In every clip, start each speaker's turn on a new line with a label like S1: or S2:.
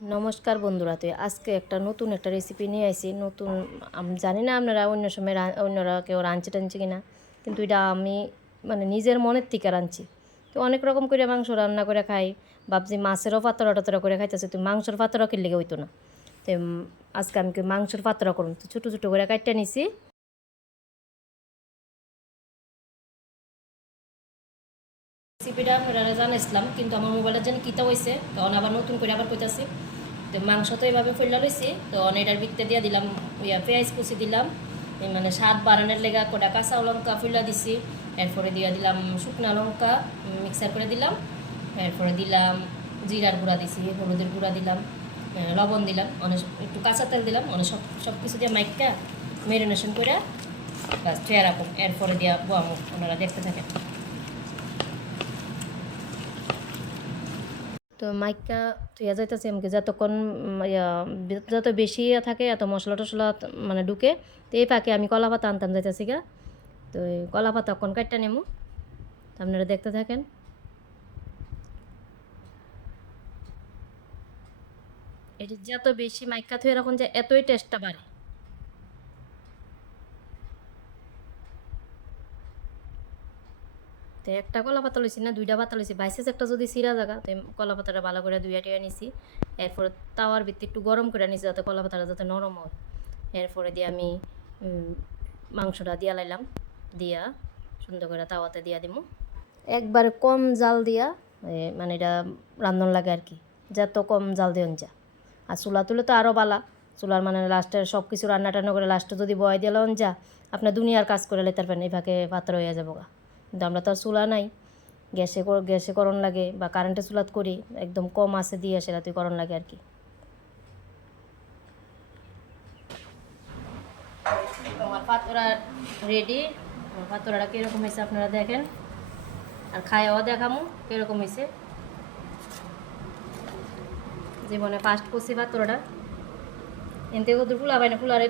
S1: নমস্কার বন্ধুরা, তো আজকে একটা নতুন একটা রেসিপি নিয়ে আসি। নতুন জানি না আপনারা অন্য সময় অন্যরা কেউ রাঁধছে টানছে কি না কিন্তু এটা আমি মানে নিজের মনের থেকে রাঁধছি। তো অনেক রকম করে মাংস রান্না করে খাই, ভাবছি মাছেরও পাতরা টাতরা করে খাইতেছে, তো মাংসের পাতরা কিনলে হইতো না। তো আজকে আমি মাংসের পাতরা করুন তো ছোটো ছোটো করে কাটতে নিছি। রেসিপিটা আপনারা জানাইছিলাম, কিন্তু আমার মোবাইলের জন্য কিতা হয়েছে তখন আবার নতুন করে আবার কইতাছি। তো মাংস তো এইভাবে ফেললা লইছি তখন এটার ভিতরে দিয়ে দিলাম, ইয়া পেঁয়াজ কুচি দিলাম মানে স্বাদ বাড়ানোর লেগা কটা কাঁচা লঙ্কা ফেলা দিছি, এরপরে দিয়ে দিলাম শুকনা লঙ্কা, মিক্সার করে দিলাম, এরপরে দিলাম জিরার গুঁড়া দিছি, হলুদের গুঁড়া দিলাম লবণ দিলাম অনেক একটু কাঁচা তেল দিলাম অনেক সব সব কিছু দিয়ে মাইকটা মেরিনেশন করে বাস রাখুন এরপরে দিয়া বোয়ামো ওনারা দেখতে থাকেন। তো মাইকা তুইয়া যাইতেছে এমকে যতক্ষণ যত বেশি থাকে, এত মশলা টশলা মানে ঢুকে, তো এই পাকে আমি কলা পাতা আনতাম যাইতেছি গা। তো এই কলা পাতা কোন কাটটা নেমু। তো আপনারা দেখতে থাকেন। এটি যত বেশি মাইকা থুয়ে রাখুন যে এতই টেস্টটা বাড়ে। তো একটা কলা পাতা লইছি না, দুইটা পাতা লইছি বাইসেস একটা যদি সিরা জায়গা তো কলা পাতাটা ভালো করে দুইয়া টিয়া নিছি। এরপরে তাওয়ার ভিত্তি একটু গরম করে নিছি যাতে কলা পাতাটা যাতে নরম হয়। এরপরে দিয়ে আমি মাংসটা দিয়া লাইলাম, দিয়া সুন্দর করে তাওয়াতে দিয়া দিমু। একবার কম জাল দিয়া মানে এটা রান্ধন লাগে আর কি, যত কম জাল দিন যা। আর চুলা তুলে তো আরও বালা, চুলার মানে লাস্টের সব কিছু রান্না টান্না করে লাস্টে যদি বয় দিয়ে লন যা আপনার দুনিয়ার কাজ করে লেতার পারেন এইভাবে পাত্র হয়ে যাব গা কিন্তু আমরা তো আর চুলা নাই। গ্যাসে গ্যাসে করণ লাগে বা কারেন্টে চুলাত করি, একদম কম আছে দিয়ে সেটা তুই করণ লাগে আর কি। আমার পাতোরা রেডি কীরকম হয়েছে আপনারা দেখেন? আর দেখামু, কীরকম হয়েছে? জীবনে ফার্স্ট করছি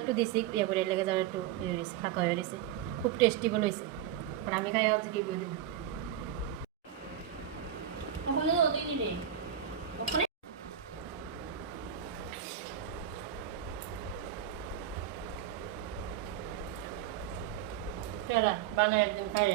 S1: একটু লেগে যাওয়ার একটু ইয়ে হয়েছে, ফাঁকা হয়ে খুব টেস্টি বলে আর আমি খাই হচ্ছে রিভিউ দিন বানায় একদিন খাই